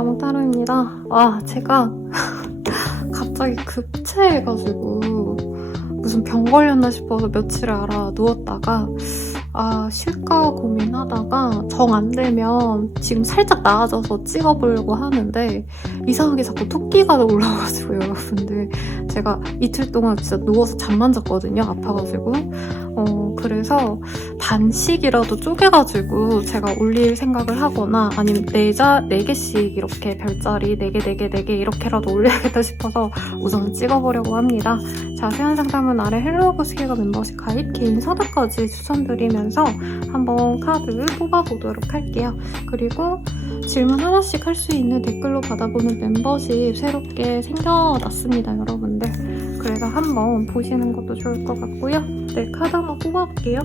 나무타로입니다. 와, 제가 갑자기 급체해가지고 무슨 병 걸렸나 싶어서 며칠 알아 누웠다가 쉴까 고민하다가 정 안 되면 지금 살짝 나아져서 찍어보려고 하는데 이상하게 자꾸 토끼가 올라와가지고 여러분들 제가 이틀 동안 진짜 누워서 잠만 잤거든요. 아파가지고 그래서 반씩이라도 쪼개가지고 제가 올릴 생각을 하거나 아니면 4개씩 이렇게 별자리 4개 이렇게라도 올려야겠다 싶어서 우선 찍어보려고 합니다. 자세한 상담은 아래 헬로우보스기가 멤버십 가입, 개인 사다까지 추천드리면서 한번 카드 뽑아보도록 할게요. 그리고 질문 하나씩 할 수 있는 댓글로 받아보는 멤버십 새롭게 생겨났습니다, 여러분들. 그래서 한번 보시는 것도 좋을 것 같고요. 네, 카드 한번 뽑아볼게요.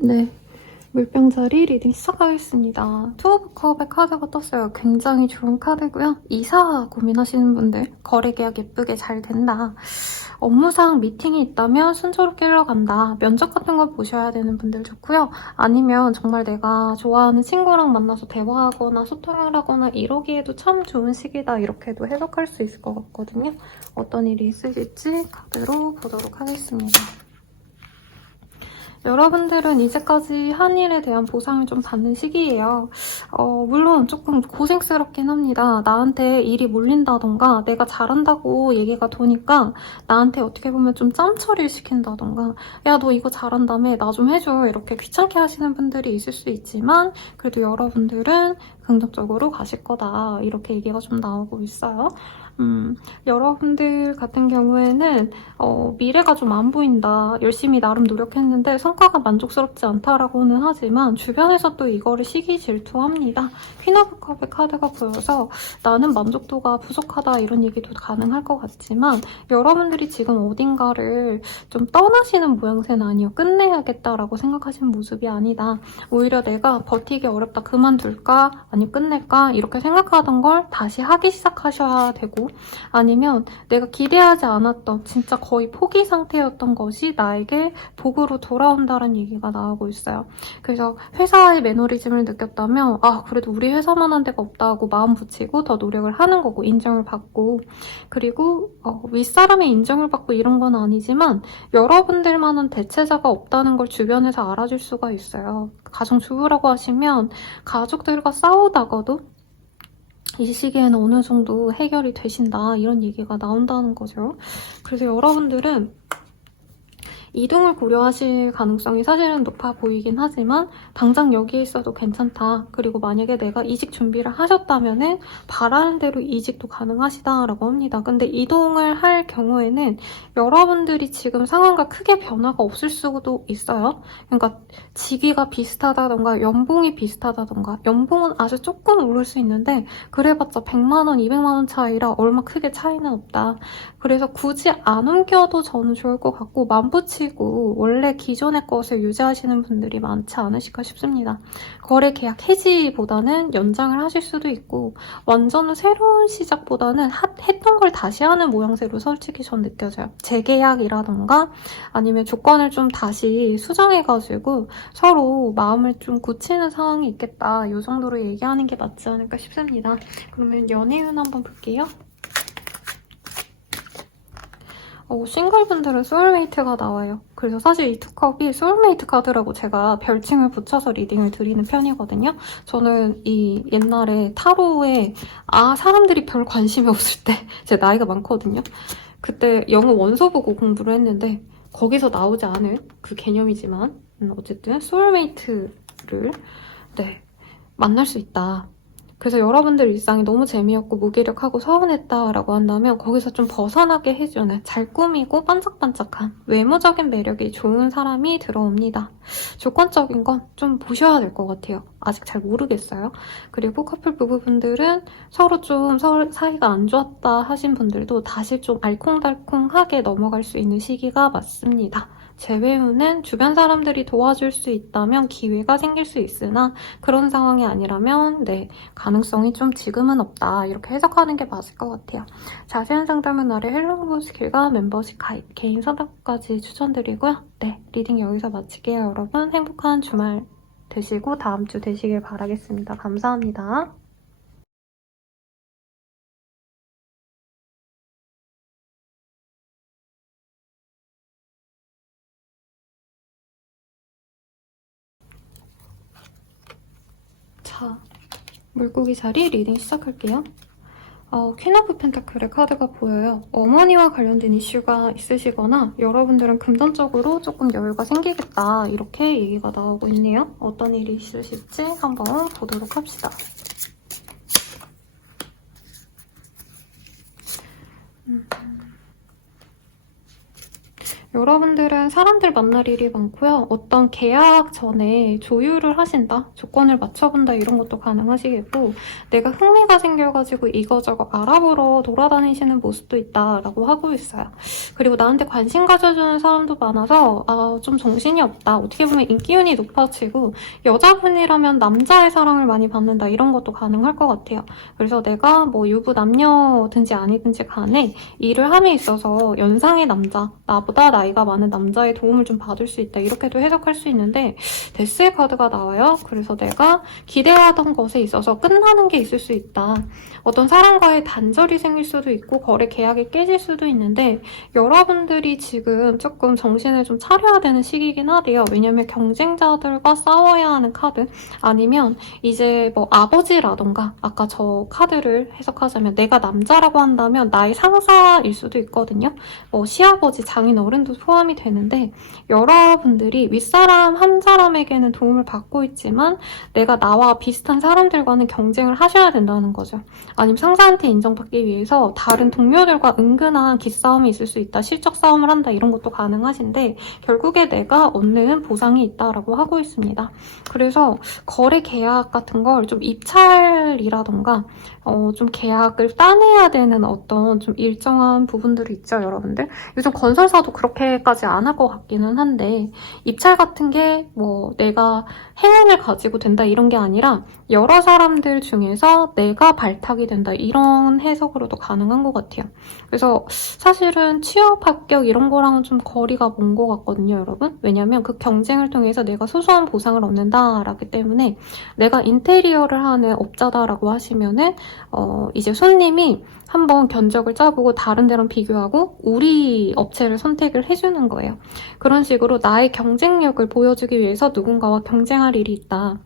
네, 물병자리 리딩 시작하겠습니다. 투 오브 컵의 카드가 떴어요. 굉장히 좋은 카드고요. 이사 고민하시는 분들 거래 계약 예쁘게 잘 된다. 업무상 미팅이 있다면 순조롭게 흘러간다. 면접 같은 걸 보셔야 되는 분들 좋고요. 아니면 정말 내가 좋아하는 친구랑 만나서 대화하거나 소통을 하거나 이러기에도 참 좋은 시기다. 이렇게도 해석할 수 있을 것 같거든요. 어떤 일이 있으실지 카드로 보도록 하겠습니다. 여러분들은 이제까지 한 일에 대한 보상을 좀 받는 시기예요. 물론 조금 고생스럽긴 합니다. 나한테 일이 몰린다던가 내가 잘한다고 얘기가 도니까 나한테 어떻게 보면 좀 짬처리를 시킨다던가 야, 너 이거 잘한다며 나 좀 해줘 이렇게 귀찮게 하시는 분들이 있을 수 있지만 그래도 여러분들은 긍정적으로 가실 거다 이렇게 얘기가 좀 나오고 있어요. 여러분들 같은 경우에는 미래가 좀 안 보인다. 열심히 나름 노력했는데 성과가 만족스럽지 않다라고는 하지만 주변에서 또 이거를 시기 질투합니다. 퀸 오브 컵의 카드가 보여서 나는 만족도가 부족하다 이런 얘기도 가능할 것 같지만 여러분들이 지금 어딘가를 좀 떠나시는 모양새는 아니에요. 끝내야겠다라고 생각하시는 모습이 아니다. 오히려 내가 버티기 어렵다. 그만둘까? 아니면 끝낼까? 이렇게 생각하던 걸 다시 하기 시작하셔야 되고 아니면 내가 기대하지 않았던 진짜 거의 포기 상태였던 것이 나에게 복으로 돌아온다는 얘기가 나오고 있어요. 그래서 회사의 매너리즘을 느꼈다면 그래도 우리 회사만한 데가 없다고 마음 붙이고 더 노력을 하는 거고 인정을 받고 그리고 윗사람의 인정을 받고 이런 건 아니지만 여러분들만한 대체자가 없다는 걸 주변에서 알아줄 수가 있어요. 가정주부라고 하시면 가족들과 싸우다가도 이 시기에는 어느 정도 해결이 되신다 이런 얘기가 나온다는 거죠. 그래서 여러분들은 이동을 고려하실 가능성이 사실은 높아 보이긴 하지만 당장 여기에 있어도 괜찮다. 그리고 만약에 내가 이직 준비를 하셨다면 바라는 대로 이직도 가능하시다라고 합니다. 근데 이동을 할 경우에는 여러분들이 지금 상황과 크게 변화가 없을 수도 있어요. 그러니까 직위가 비슷하다던가 연봉이 비슷하다던가 연봉은 아주 조금 오를 수 있는데 그래봤자 100만 원, 200만 원 차이라 얼마 크게 차이는 없다. 그래서 굳이 안 옮겨도 저는 좋을 것 같고 만붙이고 원래 기존의 것을 유지하시는 분들이 많지 않으실까 싶습니다. 거래 계약 해지보다는 연장을 하실 수도 있고 완전 새로운 시작보다는 했던 걸 다시 하는 모양새로 솔직히 전 느껴져요. 재계약이라던가 아니면 조건을 좀 다시 수정해가지고 서로 마음을 좀 굳히는 상황이 있겠다. 이 정도로 얘기하는 게 맞지 않을까 싶습니다. 그러면 연애운 한번 볼게요. 싱글분들은 소울메이트가 나와요. 그래서 사실 이 투컵이 소울메이트 카드라고 제가 별칭을 붙여서 리딩을 드리는 편이거든요. 저는 이 옛날에 타로에 사람들이 별 관심이 없을 때 제 나이가 많거든요. 그때 영어 원서 보고 공부를 했는데 거기서 나오지 않은 그 개념이지만 어쨌든 소울메이트를 만날 수 있다. 그래서 여러분들 일상이 너무 재미없고 무기력하고 서운했다라고 한다면 거기서 좀 벗어나게 해주는 잘 꾸미고 반짝반짝한 외모적인 매력이 좋은 사람이 들어옵니다. 조건적인 건 좀 보셔야 될 것 같아요. 아직 잘 모르겠어요. 그리고 커플 부부분들은 서로 좀 사이가 안 좋았다 하신 분들도 다시 좀 알콩달콩하게 넘어갈 수 있는 시기가 맞습니다. 재회우는 주변 사람들이 도와줄 수 있다면 기회가 생길 수 있으나 그런 상황이 아니라면 네, 가능성이 좀 지금은 없다. 이렇게 해석하는 게 맞을 것 같아요. 자세한 상담은 아래 헬로우 스킬과 멤버십 가입, 개인 상담까지 추천드리고요. 네, 리딩 여기서 마칠게요. 여러분 행복한 주말 되시고 다음 주 되시길 바라겠습니다. 감사합니다. 자, 물고기 자리 리딩 시작할게요. 퀸 오브 펜타클의 카드가 보여요. 어머니와 관련된 이슈가 있으시거나 여러분들은 금전적으로 조금 여유가 생기겠다 이렇게 얘기가 나오고 있네요. 어떤 일이 있으실지 한번 보도록 합시다. 여러분들은 사람들 만날 일이 많고요. 어떤 계약 전에 조율을 하신다, 조건을 맞춰본다 이런 것도 가능하시겠고 내가 흥미가 생겨가지고 이거저거 알아보러 돌아다니시는 모습도 있다라고 하고 있어요. 그리고 나한테 관심 가져주는 사람도 많아서 좀 정신이 없다. 어떻게 보면 인기운이 높아지고 여자분이라면 남자의 사랑을 많이 받는다 이런 것도 가능할 것 같아요. 그래서 내가 뭐 유부 남녀든지 아니든지 간에 일을 함에 있어서 연상의 남자, 나보다 나이가 많은 남자의 도움을 좀 받을 수 있다 이렇게도 해석할 수 있는데 데스의 카드가 나와요. 그래서 내가 기대하던 것에 있어서 끝나는 게 있을 수 있다. 어떤 사람과의 단절이 생길 수도 있고 거래 계약이 깨질 수도 있는데 여러분들이 지금 조금 정신을 좀 차려야 되는 시기긴 하대요. 왜냐면 경쟁자들과 싸워야 하는 카드 아니면 이제 뭐 아버지라던가 아까 저 카드를 해석하자면 내가 남자라고 한다면 나의 상사일 수도 있거든요. 뭐 시아버지, 장인어른도 포함이 되는데 여러분들이 윗사람 한 사람에게는 도움을 받고 있지만 내가 나와 비슷한 사람들과는 경쟁을 하셔야 된다는 거죠. 아니면 상사한테 인정받기 위해서 다른 동료들과 은근한 기싸움이 있을 수 있다. 실적 싸움을 한다. 이런 것도 가능하신데 결국에 내가 얻는 보상이 있다라고 하고 있습니다. 그래서 거래 계약 같은 걸 좀 입찰이라던가 좀 계약을 따내야 되는 어떤 좀 일정한 부분들이 있죠, 여러분들. 요즘 건설사도 그렇게까지 안 할 것 같기는 한데 입찰 같은 게 뭐 내가 행운을 가지고 된다 이런 게 아니라 여러 사람들 중에서 내가 발탁이 된다 이런 해석으로도 가능한 것 같아요. 그래서 사실은 취업 합격 이런 거랑은 좀 거리가 먼 것 같거든요, 여러분. 왜냐면 그 경쟁을 통해서 내가 소소한 보상을 얻는다라기 때문에 내가 인테리어를 하는 업자다라고 하시면은 이제 손님이 한번 견적을 짜보고 다른 데랑 비교하고 우리 업체를 선택을 해주는 거예요. 그런 식으로 나의 경쟁력을 보여주기 위해서 누군가와 경쟁할 일이 있다.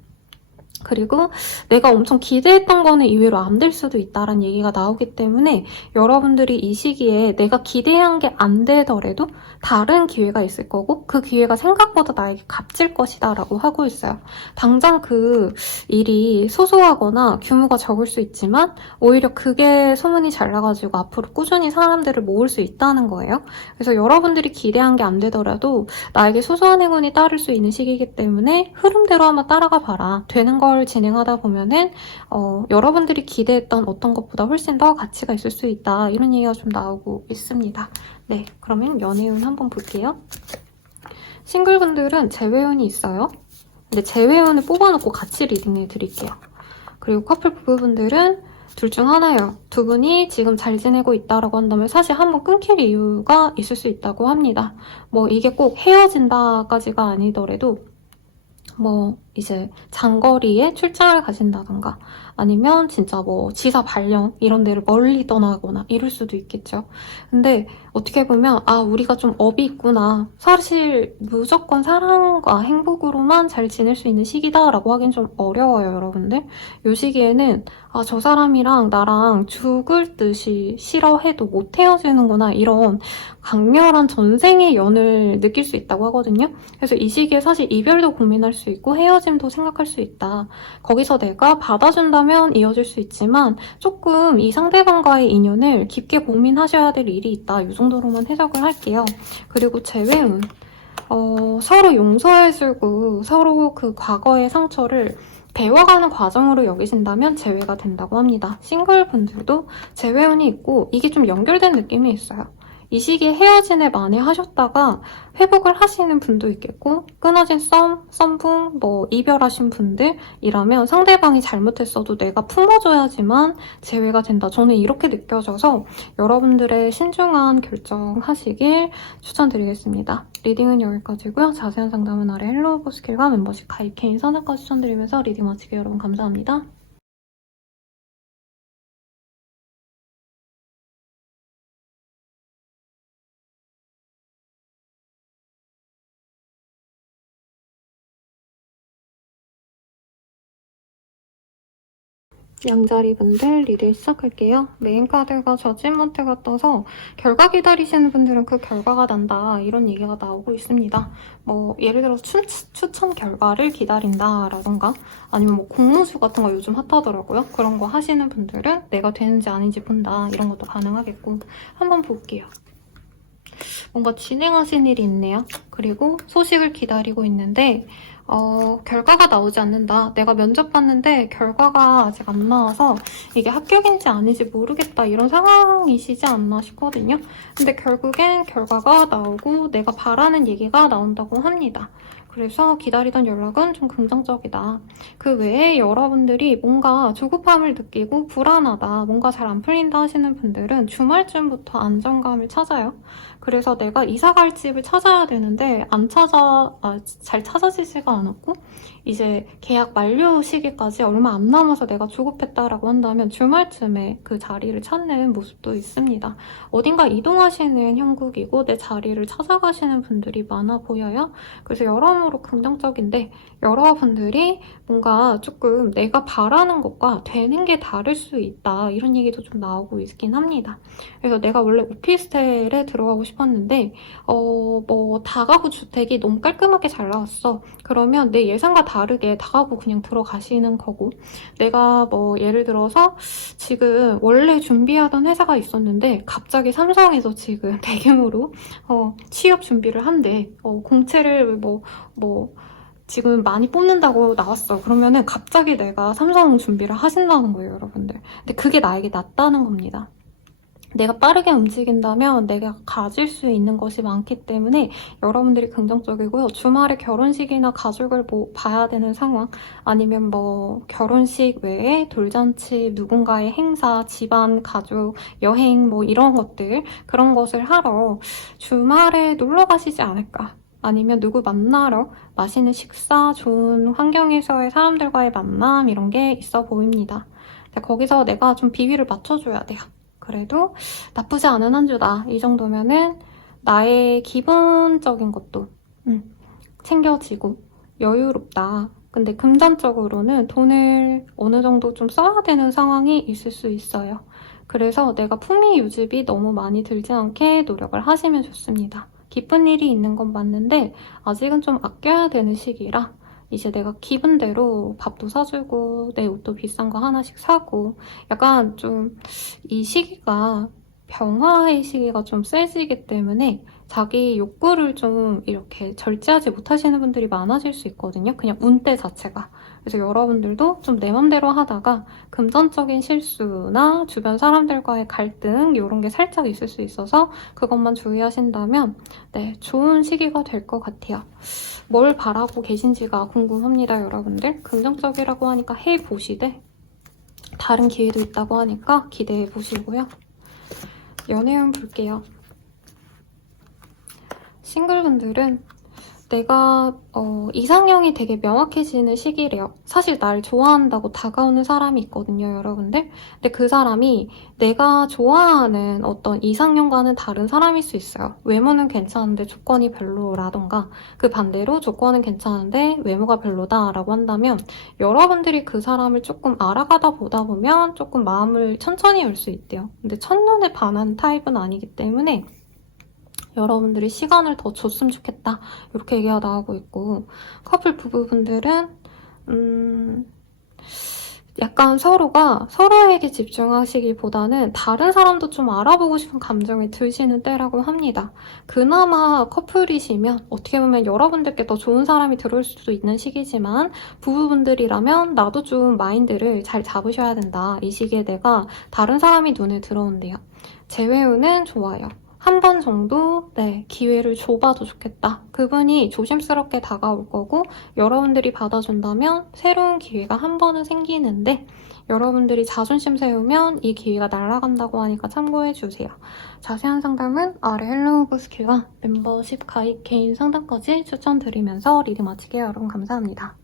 그리고 내가 엄청 기대했던 거는 이외로 안 될 수도 있다라는 얘기가 나오기 때문에 여러분들이 이 시기에 내가 기대한 게 안 되더라도 다른 기회가 있을 거고 그 기회가 생각보다 나에게 값질 것이다 라고 하고 있어요. 당장 그 일이 소소하거나 규모가 적을 수 있지만 오히려 그게 소문이 잘 나가지고 앞으로 꾸준히 사람들을 모을 수 있다는 거예요. 그래서 여러분들이 기대한 게 안 되더라도 나에게 소소한 행운이 따를 수 있는 시기이기 때문에 흐름대로 한번 따라가 봐라. 되는 걸 진행하다 보면은 여러분들이 기대했던 어떤 것보다 훨씬 더 가치가 있을 수 있다. 이런 얘기가 좀 나오고 있습니다. 네, 그러면 연애운 한번 볼게요. 싱글분들은 재회운이 있어요. 근데 재회운을 뽑아놓고 같이 리딩해 드릴게요. 그리고 커플 부부분들은 둘 중 하나예요. 두 분이 지금 잘 지내고 있다라고 한다면 사실 한번 끊길 이유가 있을 수 있다고 합니다. 뭐 이게 꼭 헤어진다까지가 아니더라도 뭐 이제 장거리에 출장을 가신다던가 아니면 진짜 뭐 지사 발령 이런 데를 멀리 떠나거나 이럴 수도 있겠죠. 근데 어떻게 보면 우리가 좀 업이 있구나. 사실 무조건 사랑과 행복으로만 잘 지낼 수 있는 시기다라고 하긴 좀 어려워요, 여러분들. 이 시기에는 아, 저 사람이랑 나랑 죽을 듯이 싫어해도 못 헤어지는구나, 이런 강렬한 전생의 연을 느낄 수 있다고 하거든요. 그래서 이 시기에 사실 이별도 고민할 수 있고 헤어짐도 생각할 수 있다. 거기서 내가 받아준다면 이어질 수 있지만 조금 이 상대방과의 인연을 깊게 고민하셔야 될 일이 있다. 이 정도로만 해석을 할게요. 그리고 재회운. 서로 용서해주고 서로 그 과거의 상처를 배워가는 과정으로 여기신다면 재회가 된다고 합니다. 싱글분들도 재회운이 있고 이게 좀 연결된 느낌이 있어요. 이 시기에 헤어진 애 만회하셨다가 회복을 하시는 분도 있겠고 끊어진 썸붕, 이별하신 분들이라면 상대방이 잘못했어도 내가 품어줘야지만 재회가 된다. 저는 이렇게 느껴져서 여러분들의 신중한 결정하시길 추천드리겠습니다. 리딩은 여기까지고요. 자세한 상담은 아래 헬로우 보스킬과 멤버십 가입 개인 선언과 추천드리면서 리딩 마치게 여러분 감사합니다. 양자리분들 리딩 시작할게요. 메인 카드가 저지먼트가 떠서 결과 기다리시는 분들은 그 결과가 난다 이런 얘기가 나오고 있습니다. 예를 들어서 추천 결과를 기다린다라던가 아니면 공모주 같은 거 요즘 핫하더라고요. 그런 거 하시는 분들은 내가 되는지 아닌지 본다 이런 것도 가능하겠고 한번 볼게요. 뭔가 진행하신 일이 있네요. 그리고 소식을 기다리고 있는데 결과가 나오지 않는다. 내가 면접 봤는데 결과가 아직 안 나와서 이게 합격인지 아닌지 모르겠다 이런 상황이시지 않나 싶거든요. 근데 결국엔 결과가 나오고 내가 바라는 얘기가 나온다고 합니다. 그래서 기다리던 연락은 좀 긍정적이다. 그 외에 여러분들이 뭔가 조급함을 느끼고 불안하다, 뭔가 잘 안 풀린다 하시는 분들은 주말쯤부터 안정감을 찾아요. 그래서 내가 이사 갈 집을 찾아야 되는데 잘 찾아지지가 않았고 이제 계약 만료 시기까지 얼마 안 남아서 내가 조급했다라고 한다면 주말쯤에 그 자리를 찾는 모습도 있습니다. 어딘가 이동하시는 형국이고 내 자리를 찾아가시는 분들이 많아 보여요. 그래서 여러모로 긍정적인데 여러분들이 뭔가 조금 내가 바라는 것과 되는 게 다를 수 있다 이런 얘기도 좀 나오고 있긴 합니다. 그래서 내가 원래 오피스텔에 들어가고 싶었는데 다가구 주택이 너무 깔끔하게 잘 나왔어. 그러면 내 예상과 다르게 다가구 그냥 들어가시는 거고 내가 예를 들어서 지금 원래 준비하던 회사가 있었는데 갑자기 삼성에서 지금 대규모로 취업 준비를 한대. 공채를 지금 많이 뽑는다고 나왔어. 그러면은 갑자기 내가 삼성 준비를 하신다는 거예요, 여러분들. 근데 그게 나에게 낫다는 겁니다. 내가 빠르게 움직인다면 내가 가질 수 있는 것이 많기 때문에 여러분들이 긍정적이고요. 주말에 결혼식이나 가족을 봐야 되는 상황 아니면 결혼식 외에 돌잔치, 누군가의 행사, 집안, 가족, 여행 이런 것들 그런 것을 하러 주말에 놀러 가시지 않을까. 아니면 누구 만나러 맛있는 식사, 좋은 환경에서의 사람들과의 만남 이런 게 있어 보입니다. 거기서 내가 좀 비위를 맞춰줘야 돼요. 그래도 나쁘지 않은 한 주다. 이 정도면은 나의 기본적인 것도 챙겨지고 여유롭다. 근데 금전적으로는 돈을 어느 정도 좀 써야 되는 상황이 있을 수 있어요. 그래서 내가 품위 유지비 너무 많이 들지 않게 노력을 하시면 좋습니다. 기쁜 일이 있는 건 맞는데 아직은 좀 아껴야 되는 시기라 이제 내가 기분대로 밥도 사주고 내 옷도 비싼 거 하나씩 사고 약간 좀 이 시기가 병화의 시기가 좀 세지기 때문에 자기 욕구를 좀 이렇게 절제하지 못하시는 분들이 많아질 수 있거든요. 그냥 운때 자체가. 그래서 여러분들도 좀 내 맘대로 하다가 금전적인 실수나 주변 사람들과의 갈등 이런 게 살짝 있을 수 있어서 그것만 주의하신다면 네, 좋은 시기가 될 것 같아요. 뭘 바라고 계신지가 궁금합니다, 여러분들. 긍정적이라고 하니까 해보시되 다른 기회도 있다고 하니까 기대해보시고요. 연애운 볼게요. 싱글분들은 내가 이상형이 되게 명확해지는 시기래요. 사실 날 좋아한다고 다가오는 사람이 있거든요, 여러분들. 근데 그 사람이 내가 좋아하는 어떤 이상형과는 다른 사람일 수 있어요. 외모는 괜찮은데 조건이 별로라던가 그 반대로 조건은 괜찮은데 외모가 별로다라고 한다면 여러분들이 그 사람을 조금 알아가다 보다 보면 조금 마음을 천천히 열 수 있대요. 근데 첫눈에 반하는 타입은 아니기 때문에 여러분들이 시간을 더 줬으면 좋겠다 이렇게 얘기가 나오고 있고, 커플 부부분들은 약간 서로가 서로에게 집중하시기보다는 다른 사람도 좀 알아보고 싶은 감정이 드시는 때라고 합니다. 그나마 커플이시면 어떻게 보면 여러분들께 더 좋은 사람이 들어올 수도 있는 시기지만 부부분들이라면 나도 좀 마인드를 잘 잡으셔야 된다. 이 시기에 내가 다른 사람이 눈에 들어온대요. 재회우는 좋아요. 한 번 정도 기회를 줘봐도 좋겠다. 그분이 조심스럽게 다가올 거고 여러분들이 받아준다면 새로운 기회가 한 번은 생기는데 여러분들이 자존심 세우면 이 기회가 날아간다고 하니까 참고해주세요. 자세한 상담은 아래 헬로우 부스큐와 멤버십 가입 개인 상담까지 추천드리면서 리딩 마칠게요. 여러분 감사합니다.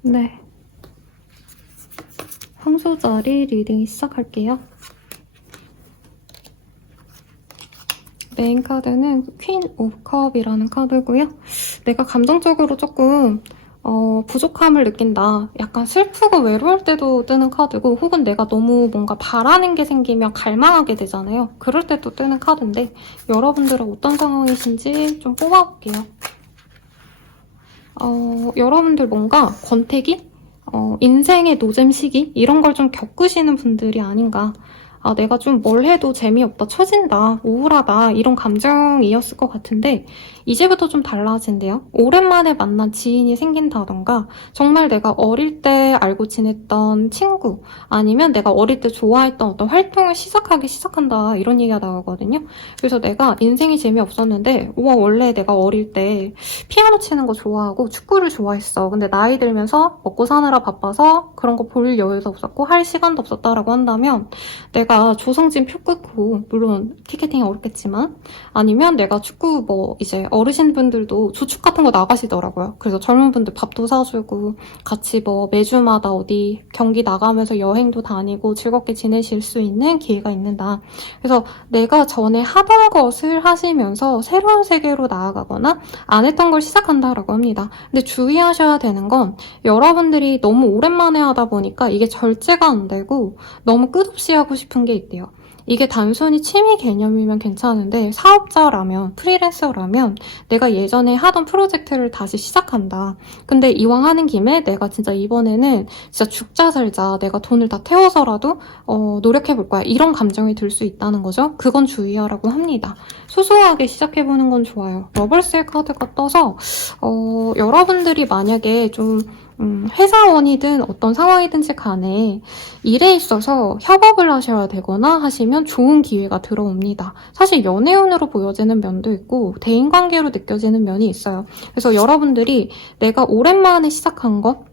네, 황소자리 리딩 시작할게요. 메인 카드는 퀸 오브 컵이라는 카드고요. 내가 감정적으로 조금 부족함을 느낀다. 약간 슬프고 외로울 때도 뜨는 카드고, 혹은 내가 너무 뭔가 바라는 게 생기면 갈망하게 되잖아요. 그럴 때도 뜨는 카드인데 여러분들은 어떤 상황이신지 좀 뽑아볼게요. 여러분들 뭔가 권태기? 인생의 노잼 시기? 이런 걸 좀 겪으시는 분들이 아닌가. 아, 내가 좀 뭘 해도 재미없다, 처진다, 우울하다 이런 감정이었을 것 같은데 이제부터 좀 달라진대요. 오랜만에 만난 지인이 생긴다던가 정말 내가 어릴 때 알고 지냈던 친구 아니면 내가 어릴 때 좋아했던 어떤 활동을 시작한다 이런 얘기가 나오거든요. 그래서 내가 인생이 재미없었는데 우와 원래 내가 어릴 때 피아노 치는 거 좋아하고 축구를 좋아했어. 근데 나이 들면서 먹고 사느라 바빠서 그런 거 볼 여유도 없었고 할 시간도 없었다라고 한다면 내가 조성진 표 끊고, 물론 티켓팅이 어렵겠지만, 아니면 내가 축구 이제 어르신분들도 조축 같은 거 나가시더라고요. 그래서 젊은 분들 밥도 사주고 같이 매주마다 어디 경기 나가면서 여행도 다니고 즐겁게 지내실 수 있는 기회가 있는다. 그래서 내가 전에 하던 것을 하시면서 새로운 세계로 나아가거나 안 했던 걸 시작한다라고 합니다. 근데 주의하셔야 되는 건 여러분들이 너무 오랜만에 하다 보니까 이게 절제가 안 되고 너무 끝없이 하고 싶은 게 있대요. 이게 단순히 취미 개념이면 괜찮은데 사업자라면, 프리랜서라면 내가 예전에 하던 프로젝트를 다시 시작한다. 근데 이왕 하는 김에 내가 진짜 이번에는 진짜 죽자 살자, 내가 돈을 다 태워서라도 노력해볼 거야. 이런 감정이 들 수 있다는 거죠. 그건 주의하라고 합니다. 소소하게 시작해보는 건 좋아요. 러블셀 카드가 떠서 여러분들이 만약에 좀 회사원이든 어떤 상황이든지 간에 일에 있어서 협업을 하셔야 되거나 하시면 좋은 기회가 들어옵니다. 사실 연애운으로 보여지는 면도 있고 대인관계로 느껴지는 면이 있어요. 그래서 여러분들이 내가 오랜만에 시작한 것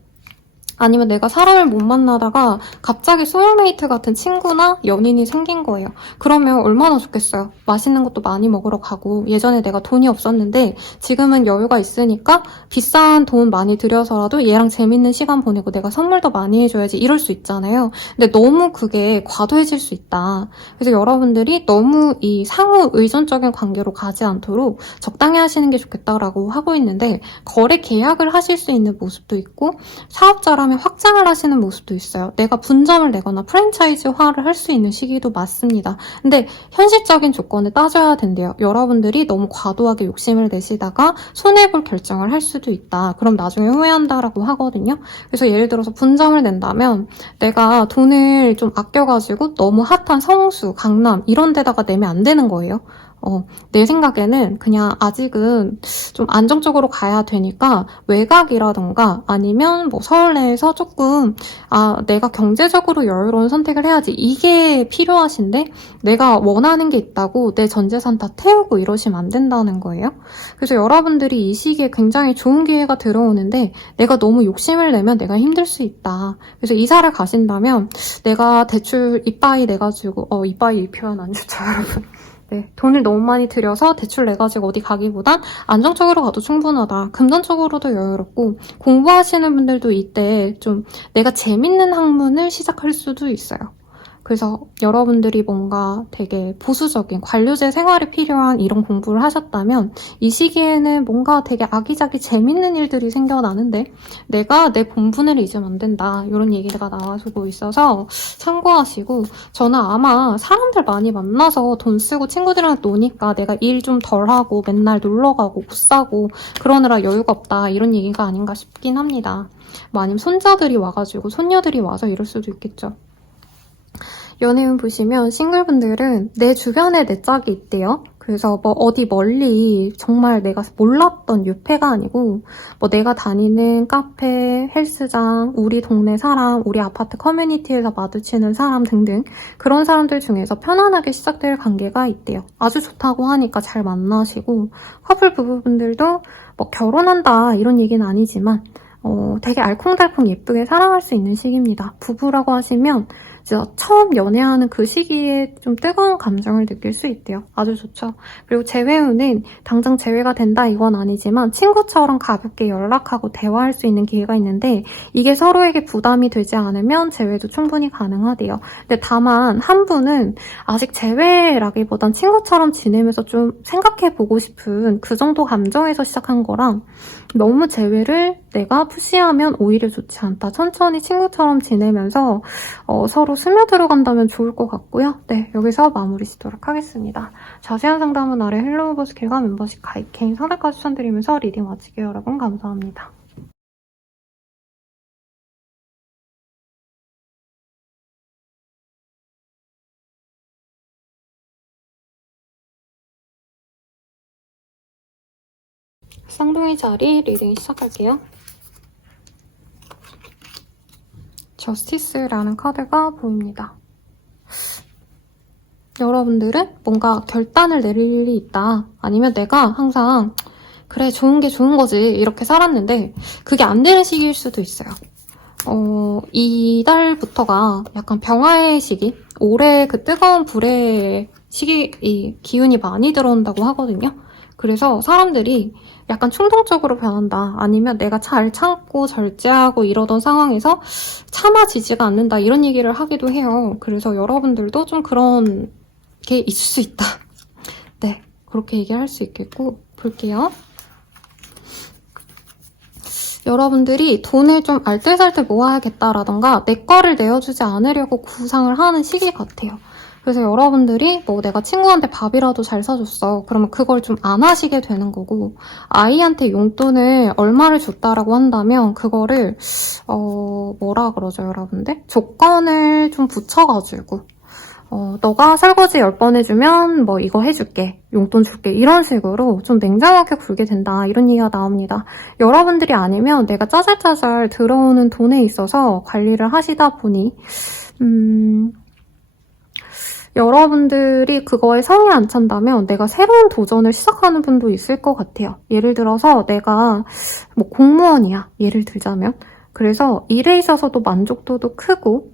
아니면 내가 사람을 못 만나다가 갑자기 소울메이트 같은 친구나 연인이 생긴 거예요. 그러면 얼마나 좋겠어요. 맛있는 것도 많이 먹으러 가고 예전에 내가 돈이 없었는데 지금은 여유가 있으니까 비싼 돈 많이 들여서라도 얘랑 재밌는 시간 보내고 내가 선물도 많이 해줘야지 이럴 수 있잖아요. 근데 너무 그게 과도해질 수 있다. 그래서 여러분들이 너무 이 상호 의존적인 관계로 가지 않도록 적당히 하시는 게 좋겠다라고 하고 있는데 거래 계약을 하실 수 있는 모습도 있고 사업자라 확장을 하시는 모습도 있어요. 내가 분점을 내거나 프랜차이즈화를 할 수 있는 시기도 맞습니다. 근데 현실적인 조건을 따져야 된대요. 여러분들이 너무 과도하게 욕심을 내시다가 손해볼 결정을 할 수도 있다. 그럼 나중에 후회한다라고 하거든요. 그래서 예를 들어서 분점을 낸다면 내가 돈을 좀 아껴가지고 너무 핫한 성수, 강남 이런 데다가 내면 안 되는 거예요. 내 생각에는 그냥 아직은 좀 안정적으로 가야 되니까 외곽이라던가 아니면 뭐 서울 내에서 조금 내가 경제적으로 여유로운 선택을 해야지, 이게 필요하신데 내가 원하는 게 있다고 내 전 재산 다 태우고 이러시면 안 된다는 거예요. 그래서 여러분들이 이 시기에 굉장히 좋은 기회가 들어오는데 내가 너무 욕심을 내면 내가 힘들 수 있다. 그래서 이사를 가신다면 내가 대출 이빠이 내가지고 이빠이 이 표현 안 좋죠 여러분. 네, 돈을 너무 많이 들여서 대출 내가지고 어디 가기보단 안정적으로 가도 충분하다. 금전적으로도 여유롭고, 공부하시는 분들도 이때 좀 내가 재밌는 학문을 시작할 수도 있어요. 그래서 여러분들이 뭔가 되게 보수적인 관료제 생활이 필요한 이런 공부를 하셨다면 이 시기에는 뭔가 되게 아기자기 재밌는 일들이 생겨나는데 내가 내 본분을 잊으면 안 된다, 이런 얘기가 나와주고 있어서 참고하시고, 저는 아마 사람들 많이 만나서 돈 쓰고 친구들이랑 노니까 내가 일 좀 덜하고 맨날 놀러가고 옷 사고 그러느라 여유가 없다, 이런 얘기가 아닌가 싶긴 합니다. 뭐 아니면 손자들이 와가지고 손녀들이 와서 이럴 수도 있겠죠. 연애운 보시면 싱글분들은 내 주변에 내 짝이 있대요. 그래서 뭐 어디 멀리 정말 내가 몰랐던 유패가 아니고 뭐 내가 다니는 카페, 헬스장, 우리 동네 사람, 우리 아파트 커뮤니티에서 마주치는 사람 등등 그런 사람들 중에서 편안하게 시작될 관계가 있대요. 아주 좋다고 하니까 잘 만나시고, 커플 부부분들도 뭐 결혼한다 이런 얘기는 아니지만 되게 알콩달콩 예쁘게 사랑할 수 있는 시기입니다. 부부라고 하시면 진짜 처음 연애하는 그 시기에 좀 뜨거운 감정을 느낄 수 있대요. 아주 좋죠. 그리고 재회운은 당장 재회가 된다 이건 아니지만 친구처럼 가볍게 연락하고 대화할 수 있는 기회가 있는데 이게 서로에게 부담이 되지 않으면 재회도 충분히 가능하대요. 근데 다만 한 분은 아직 재회라기보단 친구처럼 지내면서 좀 생각해보고 싶은 그 정도 감정에서 시작한 거랑 너무 재회를 내가 푸시하면 오히려 좋지 않다. 천천히 친구처럼 지내면서 서로 스며들어 간다면 좋을 것 같고요. 네, 여기서 마무리 짓도록 하겠습니다. 자세한 상담은 아래 헬로우 버스킬과 멤버십 가입, 개인 상담까지 추천드리면서 리딩 마치게요. 여러분 감사합니다. 쌍둥이 자리 리딩 시작할게요. 저스티스라는 카드가 보입니다. 여러분들은 뭔가 결단을 내릴 일이 있다. 아니면 내가 항상 그래 좋은 게 좋은 거지 이렇게 살았는데 그게 안 되는 시기일 수도 있어요. 이달부터가 약간 병화의 시기, 올해 그 뜨거운 불의 시기, 이 기운이 많이 들어온다고 하거든요. 그래서 사람들이 약간 충동적으로 변한다, 아니면 내가 잘 참고 절제하고 이러던 상황에서 참아지지가 않는다, 이런 얘기를 하기도 해요. 그래서 여러분들도 좀 그런 게 있을 수 있다. 네, 그렇게 얘기할 수 있겠고, 볼게요. 여러분들이 돈을 좀 알뜰살뜰 모아야겠다라던가 내 거를 내어주지 않으려고 구상을 하는 시기 같아요. 그래서 여러분들이 뭐 내가 친구한테 밥이라도 잘 사줬어. 그러면 그걸 좀 안 하시게 되는 거고, 아이한테 용돈을 얼마를 줬다라고 한다면 그거를 뭐라 그러죠 여러분들? 조건을 좀 붙여가지고 너가 설거지 10번 해주면 뭐 이거 해줄게, 용돈 줄게, 이런 식으로 좀 냉정하게 굴게 된다, 이런 얘기가 나옵니다. 여러분들이 아니면 내가 짜잘짜잘 들어오는 돈에 있어서 관리를 하시다 보니 여러분들이 그거에 성이 안 찬다면 내가 새로운 도전을 시작하는 분도 있을 것 같아요. 예를 들어서 내가 뭐 공무원이야, 예를 들자면. 그래서 일에 있어서도 만족도도 크고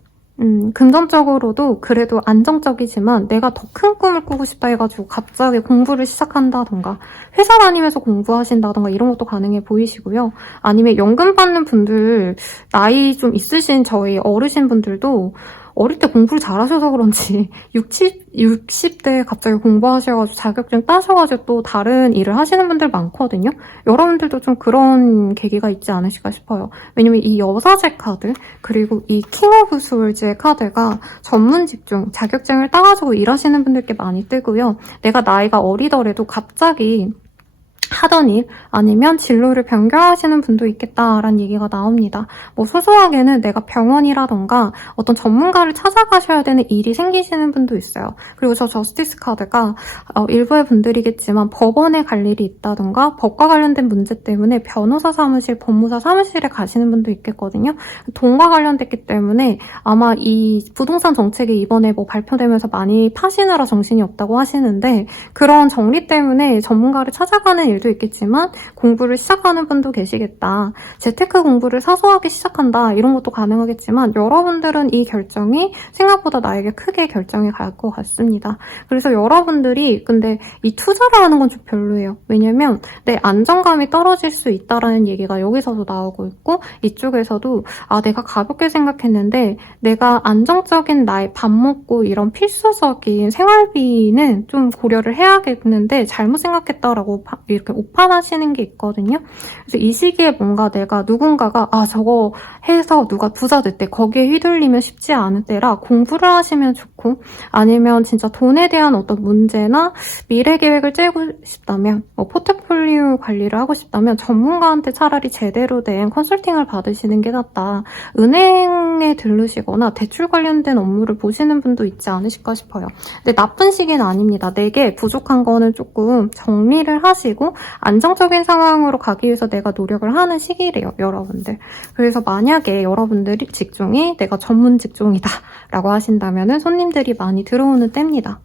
금전적으로도 그래도 안정적이지만 내가 더 큰 꿈을 꾸고 싶다 해가지고 갑자기 공부를 시작한다던가 회사 다니면서 공부하신다던가 이런 것도 가능해 보이시고요. 아니면 연금 받는 분들, 나이 좀 있으신 저희 어르신 분들도 어릴 때 공부를 잘하셔서 그런지 60대에 갑자기 공부하셔가지고 자격증 따셔가지고 또 다른 일을 하시는 분들 많거든요. 여러분들도 좀 그런 계기가 있지 않으실까 싶어요. 왜냐면 이 여사제 카드, 그리고 이 킹 오브 스월즈의 카드가 전문 직종, 자격증을 따가지고 일하시는 분들께 많이 뜨고요. 내가 나이가 어리더라도 갑자기 하던 일 아니면 진로를 변경하시는 분도 있겠다라는 얘기가 나옵니다. 뭐 소소하게는 내가 병원이라던가 어떤 전문가를 찾아가셔야 되는 일이 생기시는 분도 있어요. 그리고 저 저스티스 카드가 일부의 분들이겠지만 법원에 갈 일이 있다던가 법과 관련된 문제 때문에 변호사 사무실, 법무사 사무실에 가시는 분도 있겠거든요. 돈과 관련됐기 때문에 아마 이 부동산 정책이 이번에 뭐 발표되면서 많이 파시느라 정신이 없다고 하시는데 그런 정리 때문에 전문가를 찾아가는 일도 있겠지만 공부를 시작하는 분도 계시겠다. 재테크 공부를 사소하게 시작한다. 이런 것도 가능하겠지만 여러분들은 이 결정이 생각보다 나에게 크게 결정이 갈 것 같습니다. 그래서 여러분들이 근데 이 투자를 하는 건 좀 별로예요. 왜냐면 내 안정감이 떨어질 수 있다라는 얘기가 여기서도 나오고 있고 이쪽에서도 내가 가볍게 생각했는데 내가 안정적인 나의 밥 먹고 이런 필수적인 생활비는 좀 고려를 해야겠는데 잘못 생각했다라고 이렇게 오판하시는 게 있거든요. 그래서 이 시기에 뭔가 내가 누군가가 저거 해서 누가 부자 됐대. 거기에 휘둘리면 쉽지 않을 때라 공부를 하시면 좋고 아니면 진짜 돈에 대한 어떤 문제나 미래 계획을 짜고 싶다면 포트폴리오 관리를 하고 싶다면 전문가한테 차라리 제대로 된 컨설팅을 받으시는 게 낫다. 은행에 들르시거나 대출 관련된 업무를 보시는 분도 있지 않으실까 싶어요. 근데 나쁜 시기는 아닙니다. 내게 부족한 거는 조금 정리를 하시고 안정적인 상황으로 가기 위해서 내가 노력을 하는 시기래요, 여러분들. 그래서 만약에 여러분들이 직종이 내가 전문 직종이다 라고 하신다면 손님들이 많이 들어오는 때입니다.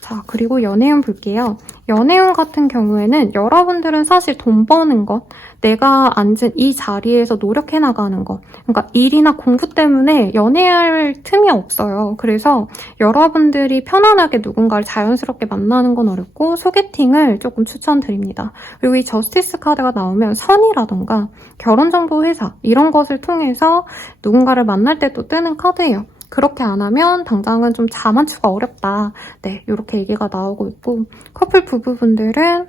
자, 그리고 연애운 볼게요. 연애운 같은 경우에는 여러분들은 사실 돈 버는 것, 내가 앉은 이 자리에서 노력해 나가는 것, 그러니까 일이나 공부 때문에 연애할 틈이 없어요. 그래서 여러분들이 편안하게 누군가를 자연스럽게 만나는 건 어렵고 소개팅을 조금 추천드립니다. 그리고 이 저스티스 카드가 나오면 선이라던가 결혼정보회사 이런 것을 통해서 누군가를 만날 때 또 뜨는 카드예요. 그렇게 안 하면 당장은 좀 자만추가 어렵다. 네, 이렇게 얘기가 나오고 있고 커플 부부분들은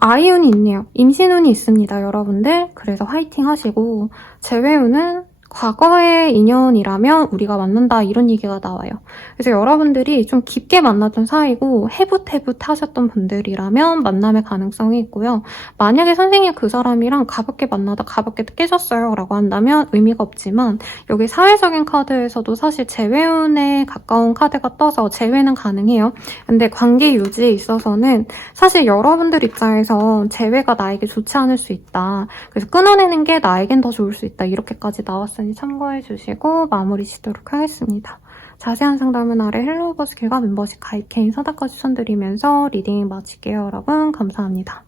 아이운이 있네요. 임신운이 있습니다, 여러분들. 그래서 화이팅 하시고 재회운은 과거의 인연이라면 우리가 만난다 이런 얘기가 나와요. 그래서 여러분들이 좀 깊게 만났던 사이고 해붓해붓 하셨던 분들이라면 만남의 가능성이 있고요. 만약에 선생님 그 사람이랑 가볍게 만나다 가볍게 깨졌어요 라고 한다면 의미가 없지만 여기 사회적인 카드에서도 사실 재회운에 가까운 카드가 떠서 재회는 가능해요. 근데 관계 유지에 있어서는 사실 여러분들 입장에서 재회가 나에게 좋지 않을 수 있다. 그래서 끊어내는 게 나에겐 더 좋을 수 있다. 이렇게까지 나왔으니 참고해 주시고 마무리 짓도록 하겠습니다. 자세한 상담은 아래 헬로우버스 길과 멤버십 가입 개인 사다가 추천드리면서 리딩 마칠게요. 여러분 감사합니다.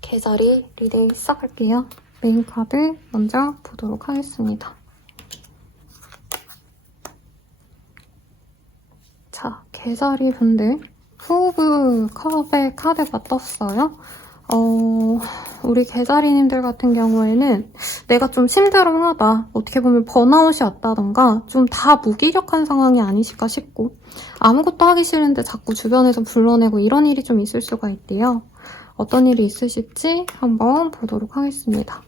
계좌리 리딩 시작할게요. 메인 카드 먼저 보도록 하겠습니다. 자, 계자리 분들 후브 컵의 카드가 떴어요. 우리 계자리님들 같은 경우에는 내가 좀 심드렁하다. 어떻게 보면 번아웃이 왔다던가 좀 다 무기력한 상황이 아니실까 싶고 아무것도 하기 싫은데 자꾸 주변에서 불러내고 이런 일이 좀 있을 수가 있대요. 어떤 일이 있으실지 한번 보도록 하겠습니다.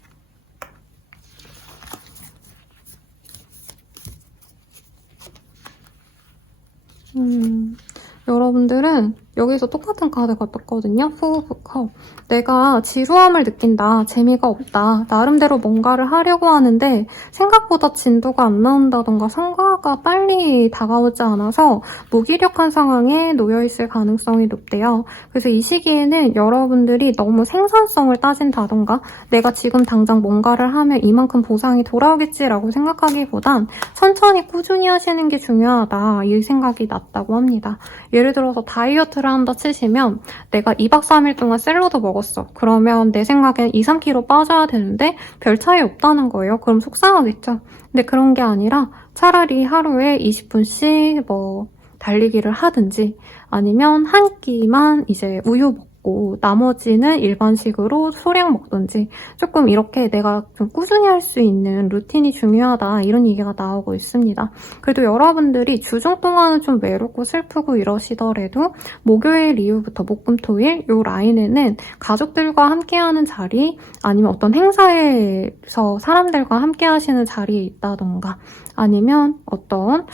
여러분들은 여기서 똑같은 카드가 떴거든요. 포 오브 컵. 내가 지루함을 느낀다. 재미가 없다. 나름대로 뭔가를 하려고 하는데 생각보다 진도가 안 나온다던가 성과가 빨리 다가오지 않아서 무기력한 상황에 놓여있을 가능성이 높대요. 그래서 이 시기에는 여러분들이 너무 생산성을 따진다던가 내가 지금 당장 뭔가를 하면 이만큼 보상이 돌아오겠지라고 생각하기보단 천천히 꾸준히 하시는 게 중요하다. 이 생각이 났다고 합니다. 예를 들어서 다이어트를 한다 치시면 내가 2박 3일 동안 샐러드 먹었어. 그러면 내 생각엔 2, 3kg 빠져야 되는데 별 차이 없다는 거예요. 그럼 속상하겠죠. 근데 그런 게 아니라 차라리 하루에 20분씩 달리기를 하든지 아니면 한 끼만 이제 우유 먹고 먹고 나머지는 일반식으로 소량 먹든지 조금 이렇게 내가 좀 꾸준히 할 수 있는 루틴이 중요하다 이런 얘기가 나오고 있습니다. 그래도 여러분들이 주중 동안은 좀 외롭고 슬프고 이러시더라도 목요일 이후부터 목금토일 요 라인에는 가족들과 함께하는 자리 아니면 어떤 행사에서 사람들과 함께 하시는 자리에 있다던가 아니면 어떤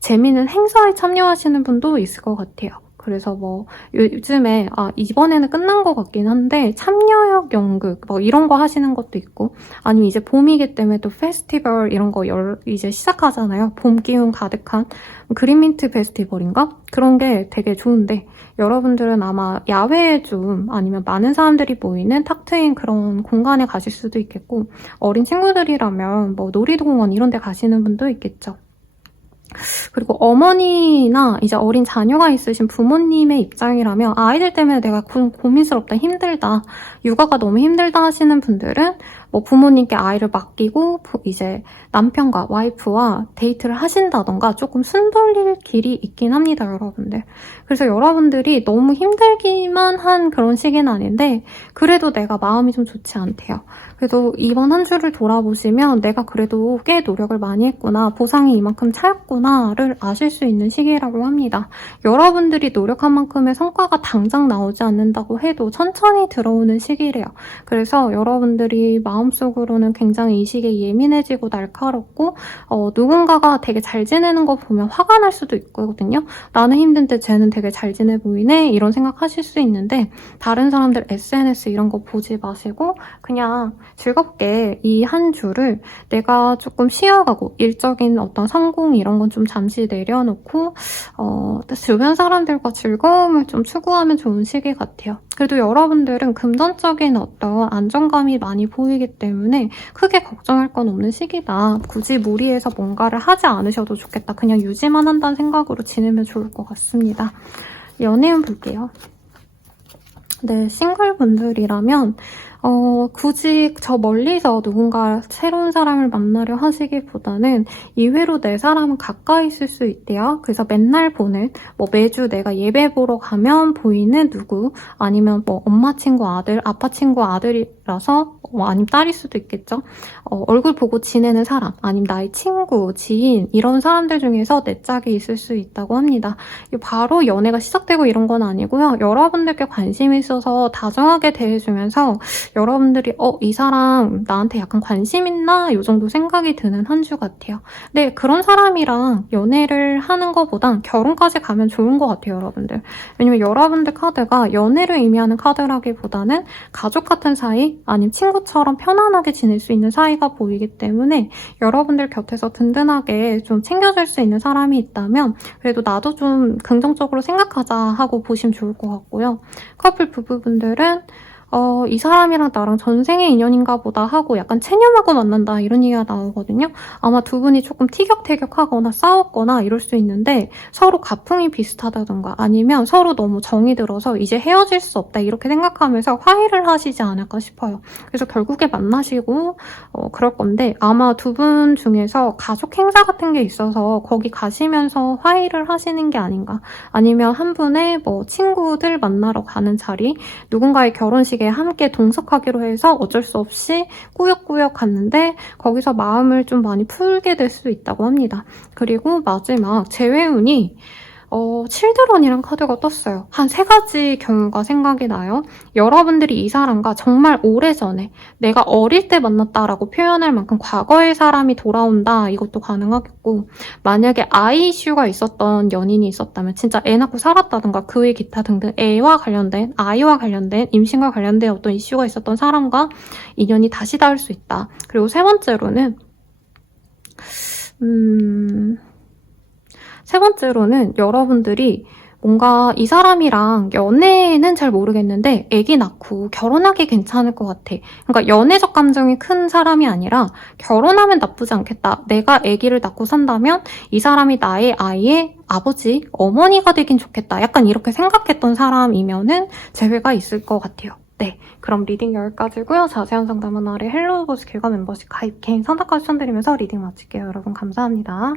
재미있는 행사에 참여하시는 분도 있을 것 같아요. 그래서 뭐 요즘에 이번에는 끝난 것 같긴 한데 참여형 연극 뭐 이런 거 하시는 것도 있고 아니면 이제 봄이기 때문에 또 페스티벌 이런 거 이제 시작하잖아요. 봄 기운 가득한 그린민트 페스티벌인가? 그런 게 되게 좋은데 여러분들은 아마 야외에 좀 아니면 많은 사람들이 모이는 탁 트인 그런 공간에 가실 수도 있겠고 어린 친구들이라면 뭐 놀이동원 이런 데 가시는 분도 있겠죠. 그리고 어머니나 이제 어린 자녀가 있으신 부모님의 입장이라면 아이들 때문에 내가 고민스럽다, 힘들다, 육아가 너무 힘들다 하시는 분들은 뭐 부모님께 아이를 맡기고 이제 남편과 와이프와 데이트를 하신다던가 조금 숨 돌릴 길이 있긴 합니다, 여러분들. 그래서 여러분들이 너무 힘들기만 한 그런 시기는 아닌데 그래도 내가 마음이 좀 좋지 않대요. 그래도 이번 한 주를 돌아보시면 내가 그래도 꽤 노력을 많이 했구나, 보상이 이만큼 차였구나를 아실 수 있는 시기라고 합니다. 여러분들이 노력한 만큼의 성과가 당장 나오지 않는다고 해도 천천히 들어오는 시기래요. 그래서 여러분들이 마음속으로는 굉장히 이 시기에 예민해지고 날카롭고 누군가가 되게 잘 지내는 거 보면 화가 날 수도 있거든요. 나는 힘든데 쟤는 되게 잘 지내 보이네 이런 생각하실 수 있는데 다른 사람들 SNS 이런 거 보지 마시고 그냥 즐겁게 이 한 주를 내가 조금 쉬어가고 일적인 어떤 성공 이런 건 좀 잠시 내려놓고 주변 사람들과 즐거움을 좀 추구하면 좋은 시기 같아요. 그래도 여러분들은 금전적인 어떤 안정감이 많이 보이기 때문에 크게 걱정할 건 없는 시기다. 굳이 무리해서 뭔가를 하지 않으셔도 좋겠다. 그냥 유지만 한다는 생각으로 지내면 좋을 것 같습니다. 연애운 볼게요. 네, 싱글분들이라면 굳이 저 멀리서 누군가 새로운 사람을 만나려 하시기보다는 의외로 내 사람은 가까이 있을 수 있대요. 그래서 맨날 보는 뭐 매주 내가 예배 보러 가면 보이는 누구 아니면 뭐 엄마 친구 아들, 아빠 친구 아들이라서 아니면 딸일 수도 있겠죠. 얼굴 보고 지내는 사람 아니면 나의 친구, 지인 이런 사람들 중에서 내 짝이 있을 수 있다고 합니다. 바로 연애가 시작되고 이런 건 아니고요. 여러분들께 관심이 있어서 다정하게 대해주면서 여러분들이 이 사람 나한테 약간 관심 있나? 이 정도 생각이 드는 한 주 같아요. 네, 그런 사람이랑 연애를 하는 것보단 결혼까지 가면 좋은 것 같아요, 여러분들. 왜냐면 여러분들 카드가 연애를 의미하는 카드라기보다는 가족 같은 사이 아니면 친구처럼 편안하게 지낼 수 있는 사이가 보이기 때문에 여러분들 곁에서 든든하게 좀 챙겨줄 수 있는 사람이 있다면 그래도 나도 좀 긍정적으로 생각하자 하고 보시면 좋을 것 같고요. 커플 부부분들은 이 사람이랑 나랑 전생의 인연인가 보다 하고 약간 체념하고 만난다 이런 얘기가 나오거든요. 아마 두 분이 조금 티격태격하거나 싸웠거나 이럴 수 있는데 서로 가풍이 비슷하다던가 아니면 서로 너무 정이 들어서 이제 헤어질 수 없다 이렇게 생각하면서 화해를 하시지 않을까 싶어요. 그래서 결국에 만나시고 그럴 건데 아마 두 분 중에서 가족 행사 같은 게 있어서 거기 가시면서 화해를 하시는 게 아닌가 아니면 한 분의 뭐 친구들 만나러 가는 자리 누군가의 결혼식 함께 동석하기로 해서 어쩔 수 없이 꾸역꾸역 갔는데 거기서 마음을 좀 많이 풀게 될 수 있다고 합니다. 그리고 마지막 재회운이 칠드런이란 카드가 떴어요. 한 3가지 경우가 생각이 나요. 여러분들이 이 사람과 정말 오래전에 내가 어릴 때 만났다라고 표현할 만큼 과거의 사람이 돌아온다 이것도 가능하겠고 만약에 아이 이슈가 있었던 연인이 있었다면 진짜 애 낳고 살았다든가 그 외 기타 등등 애와 관련된 아이와 관련된 임신과 관련된 어떤 이슈가 있었던 사람과 인연이 다시 닿을 수 있다. 그리고 3번째로는 세 번째로는 여러분들이 뭔가 이 사람이랑 연애는 잘 모르겠는데 애기 낳고 결혼하기 괜찮을 것 같아. 그러니까 연애적 감정이 큰 사람이 아니라 결혼하면 나쁘지 않겠다. 내가 애기를 낳고 산다면 이 사람이 나의 아이의 아버지, 어머니가 되긴 좋겠다. 약간 이렇게 생각했던 사람이면은 재회가 있을 것 같아요. 네, 그럼 리딩 여기까지고요. 자세한 상담은 아래 헬로우버스 길과 멤버십 가입 개인 선택까지 추천드리면서 리딩 마칠게요. 여러분 감사합니다.